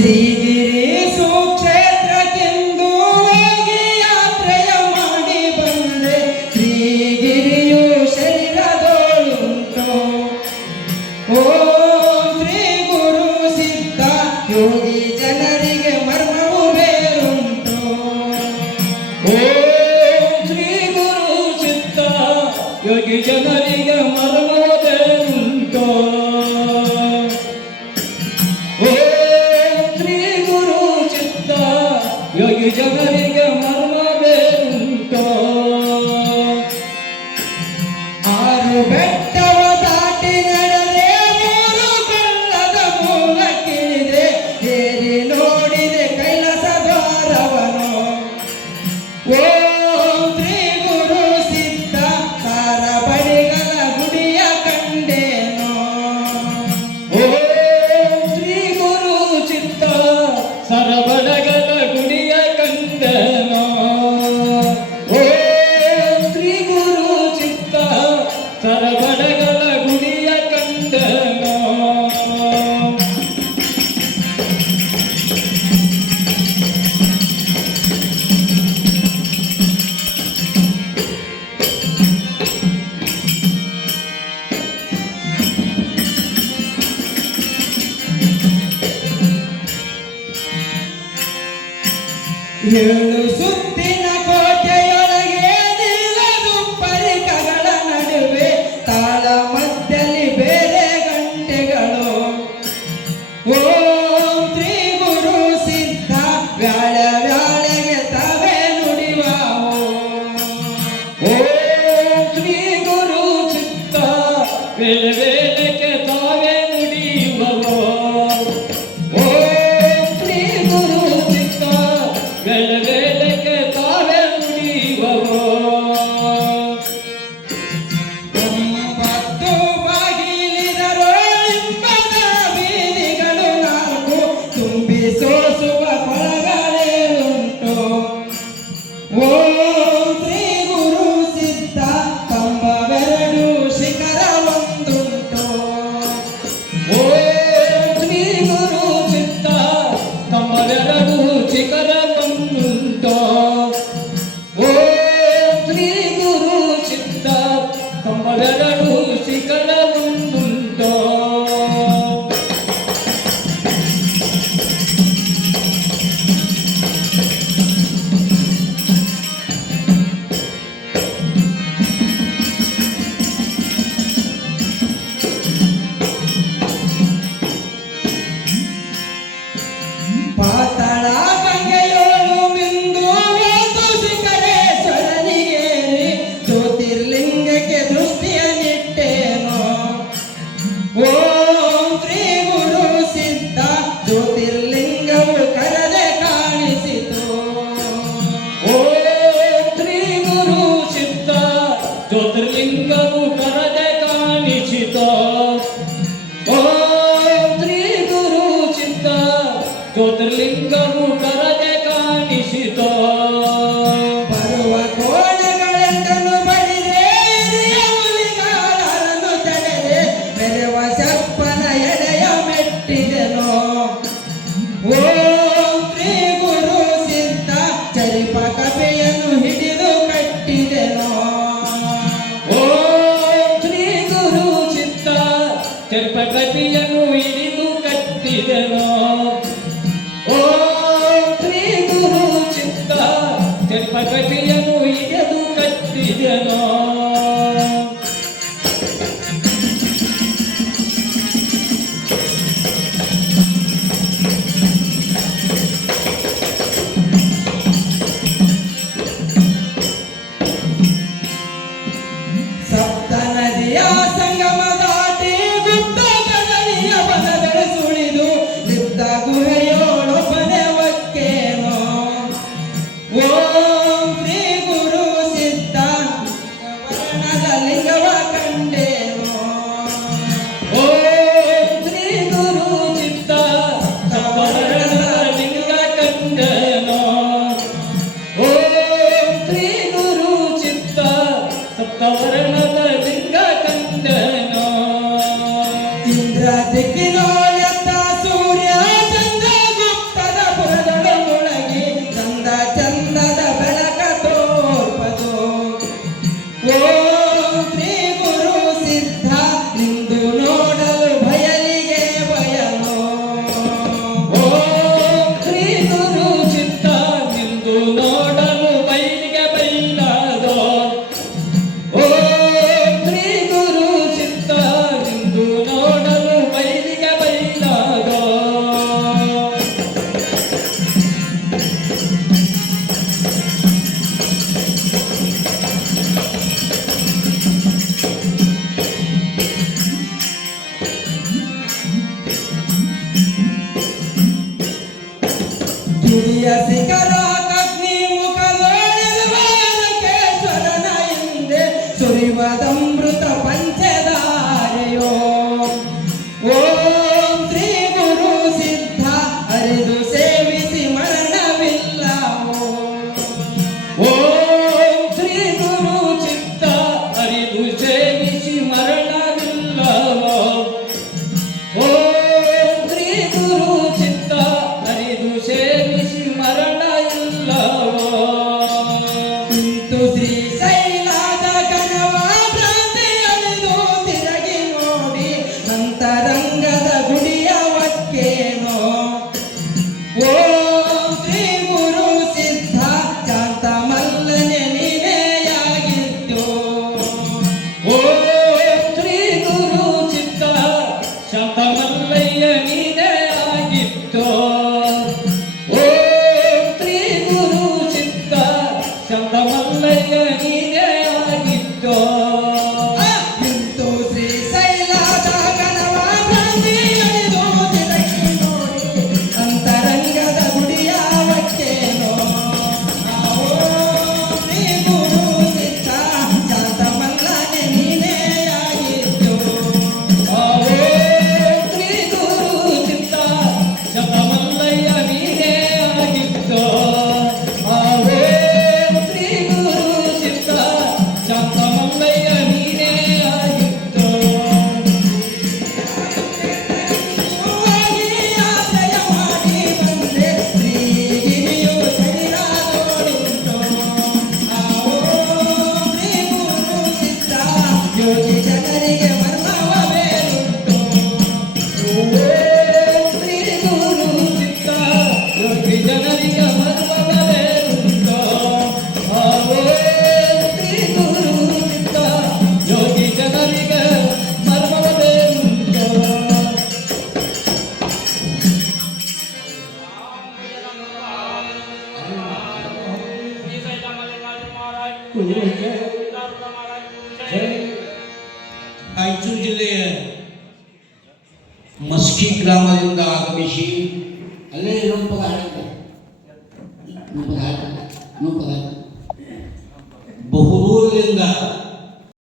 ಶ್ರೀಗಿರಿ ಸುಕ್ಷೇತ್ರಕ್ಕೆಂದು ಹೋಗಿ ಯಾತ್ರೆಯ ಮಾಡಿ ಬಂದೆ. ಶ್ರೀಗಿರಿಯು ಶರೀರದೋಳುಂಟು. ಓಂ ಶ್ರೀ ಗುರು ಸಿದ್ಧ ಯೋಗಿ ಜನರಿಗೆ ಮರ್ಮವು ಬೇರುಂಟು. ಓಂ ಶ್ರೀ ಗುರು ಸಿದ್ಧ ಯೋಗಿ ಜನರಿಗೆ ಮರ್ಮವು ಬೇರುಂಟು. ಯೋಗಿ ಜನರಿಗೆ ಮರ್ಮ ಬೇರುಂಟು. ಆರು ಬೆಟ್ಟವ ದಾಟಿ ನಡೆದೆ, ಮೂರು ಕೊಳ್ಳದ ಮೂಲಕ್ಕಿಳಿದೆ, ಏರಿ ನೋಡಿದೆ ಕೈಲಾಸ ದ್ವಾರವನು. ಓಂ ಶ್ರೀ ಗುರು ಸಿದ್ಧ ಕಾರ ಬಡಿಗಲ ಗುಡಿಯ ಕಂಡೇನೋ. ಓಂ ಶ್ರೀ ಗುರು ಸಿದ್ಧ ಸರಬಡಗಲ ಗುಡಿಯ ಕಂಡೇನೋ. ಓಂ ಶ್ರೀ ಗುರು ಸಿದ್ಧ ಸರಬಡಗಲ ಗುಡಿಯ ಕಂಡೇನೋ. ಏಳು ಸುತ್ತಿನ ಕೋಟೆಯೊಳಗೆ ನಿಲ್ಲದು ಪರಿಕಗಳ ನಡುವೆ, ತಾಳ ಮಧ್ಯದಲ್ಲಿ ಬೇರೆ ಗಂಟೆಗಳು. ಓಂ ಶ್ರೀ ಗುರು ಸಿದ್ಧ ವ್ಯಾಳ ವ್ಯಾಳೆಗೆ ತಾವೇ ನುಡಿವಾವು. ಓಂ ಶ್ರೀ ಗುರು ಸಿದ್ಧ ವೇಳೆ ವೇಳೆಗೆ ತಾವೇ ನುಡಿಯುವವೋ. ಓಂ ಶ್ರೀ ಗುರು ಸಿದ್ಧ ವೇಳೆ ವೇಳೆಗೆ ತಾವೇ ನುಡಿಯುವವೋ. 9 ಬಾಗಿಲಿದರು ಇಬ್ಬದ ಬೀದಿಗಳು ನಾಲ್ಕು, ತುಂಬಿ ಸೋಸುವ ಕೊಳಗಳೇ ಉಂಟು. ಓಂ ಶ್ರೀ ಗುರು ಸಿದ್ಧ ಕಂಬವೆರಡು ಶಿಖರ ಒಂದುಂಟು. ಓಂ ಶ್ರೀ ಗುರು ಸಿದ್ಧ ಕಂಬವೆರಡು ಶಿಖರ ಒಂದುಂಟು. ಓಂ ಶ್ರೀ ಗುರು ಸಿದ್ಧ ಕಂಬವೆರಡು ಶಿಖರ ಒಂದುಂಟು. ಪಾತಾಳ ಗಂಗೆಯೋಳು ಮಿಂದು ಹೋದು ಶಿಖರೇಶ್ವರನಿಗೇರಿ, ಜ್ಯೋತಿರ್ಲಿಂಗಕ್ಕೆ ದೃಷ್ಟಿಯ ನಿಟ್ಟೇನೋ. ಓಂ ಶ್ರೀ ಗುರು ಸಿದ್ಧ ಜ್ಯೋತಿರ್ಲಿಂಗವು ಕರದೆ ಕಾಣಿಸಿತು. ಓಂ ಶ್ರೀ ಗುರು ಸಿದ್ಧ ಜ್ಯೋತಿರ್ಲಿಂಗವು ಕರದೆ ಕಾಣಿಸಿತು. ಓಂ ಶ್ರೀ ಗುರು ಸಿದ್ಧ ಜ್ಯೋತಿರ್ಲಿಂಗವು ಕರದೆ ಕಾಣಿಸಿತು. ಬರುವ ಕೋಣಗಳೆಂದನು ಬಡಿದೆ, ಹಿರಿಯ ಹುಲಿಗಾರನು ತಡೆದೆ, ಬೆರೆವ ಸಪ್ಪನ ಎಡೆಯ ಮೆಟ್ಟಿದೆನೋ. ಓಂ ಶ್ರೀ ಗುರು ಸಿದ್ಧ ಚರಿಪ ಕಪೆಯನ್ನು ಹಿಡಿದು ಕಟ್ಟಿದೆನೋ. ಓಂ ಶ್ರೀ ಗುರು ಸಿದ್ಧ ಚರ್ಪಕಟಿಯನ್ನು ಹಿಡಿದು ಕಟ್ಟಿದೆನೋ. ಓಂ ಶ್ರೀ ಗುರು ಸಿದ್ಧ ಚರ್ಪಕಟಿಯನ್ನು ಹಿಡಿದು ಕಟ್ಟಿದೆನೋ. ಸಪ್ತ ನದಿಯ ಸಂಗಮ ದಾಟಿ ಗುಪ್ತ ಕದಲಿಯ ಬನದಲ್ಲಿ ಸುಳಿದು ಸಿರಿಯ ಶಿಖರ ಅಗ್ನಿ ಮುಖದೋಳಿರುವರಕೇಶ್ವರನ ಹಿಂದೆ ಸುರಿವದಮೃತ ಪಂಚಧಾರೆಯೋ ಓಂ ಶ್ರೀ ಗುರು ಸಿದ್ಧ ಅರಿದು ಸೇವಿಸಿ ಮರಣವಿಲ್ಲವೋ ಓಂ ಶ್ರೀ ಗುರು ಚಿತ್ತ ಅರಿದು ಸೇವಿಸಿ ಮರಣವಿಲ್ಲವೋ ಓಂ ಶ್ರೀ ಗುರು ಚಿತ್ತ ಅರಿದು ಸೇವಿಸಿ ಮರಣ ಇಲ್ಲವೋ ಇಂತು ಶ್ರೀಶೈಲದ ಕನವ ಭ್ರಾಂತಿ ಅಳಿದು ತಿರುಗಿ ನೋಡಿ ಅಂತರಂಗದ ಗುಡಿಯ ಒಕ್ಕೇನೋ ಓಂ ಶ್ರೀ ಗುರು ಸಿದ್ಧ ಶಾಂತ ಮಲ್ಲನೆ ನೀನೆಯಾಗಿದ್ದು ಓಂ ಶ್ರೀ ಗುರು ಚಿತ್ತ ಶಾಂತ ಮಲ್ಲಯ್ಯ ನೀನೇ ಆಗಿತ್ತು ಓಂ ಶ್ರೀ ಗುರು ಚಿತ್ತ ಶಾಂತ ಮಲ್ಲಯ್ಯ ನೀನೇ ಆಗಿತ್ತು ಇಂತು ಶ್ರೀಶೈಲದ ಕನವ ಭ್ರಾಂತಿ ಅಳಿದು ತಿರುಗಿ ನೋಡಿ ಅಂತರಂಗದ ಗುಡಿಯ ಒಕ್ಕೇನೋ ಓಂ ಶ್ರೀ ಗುರು ಸಿದ್ಧ ಶಾಂತ ಮಲ್ಲನೆ ನೀನೆಯಾಗಿದ್ದು ಓಂ ಶ್ರೀ ಗುರು ಚಿತ್ತ ಶಾಂತ ಮಲ್ಲಯ್ಯ ನೀನೇ ಆಗಿತ್ತು ಓಂ ಶ್ರೀ ಗುರು ಚಿತ್ತ ಶಾಂತ ಮಲ್ಲಯ್ಯ ನೀನೇ ಆಗಿತ್ತು ಆಶ್ರಯ ಮಾಡಿ ಬಂದೆ ಶ್ರೀಗಿರಿಯು ಸರಿರಾದೋಡುಂಟು ಓಂ ಶ್ರೀ ಗುರು ಸಿದ್ಧ ಯೋಗಿ ಜನರಿಗೆ ಮರ್ಮವ ಬೇರುಂಟು ಓಂ ಶ್ರೀ ಗುರು ಚಿತ್ತ ಯೋಗಿ ಜನರಿಗೆ ಮರ್ಮವವೇರುಂಟು ಓಂ ಶ್ರೀ ಗುರು ಚಿತ್ತ ಯೋಗಿ ಜನರಿಗೆ ಮರ್ಮವವೇರುಂಟು ರಾಯಚೂರು ಜಿಲ್ಲೆಯ ಮಸ್ಕಿ ಗ್ರಾಮದಿಂದ ಆಗಮಿಸಿ ಅಲ್ಲೇ ಇನ್ನೊಂದು ಪದ ಹಾಡಿದ್ದೆ ಇನ್ನೊಂದು ಪದ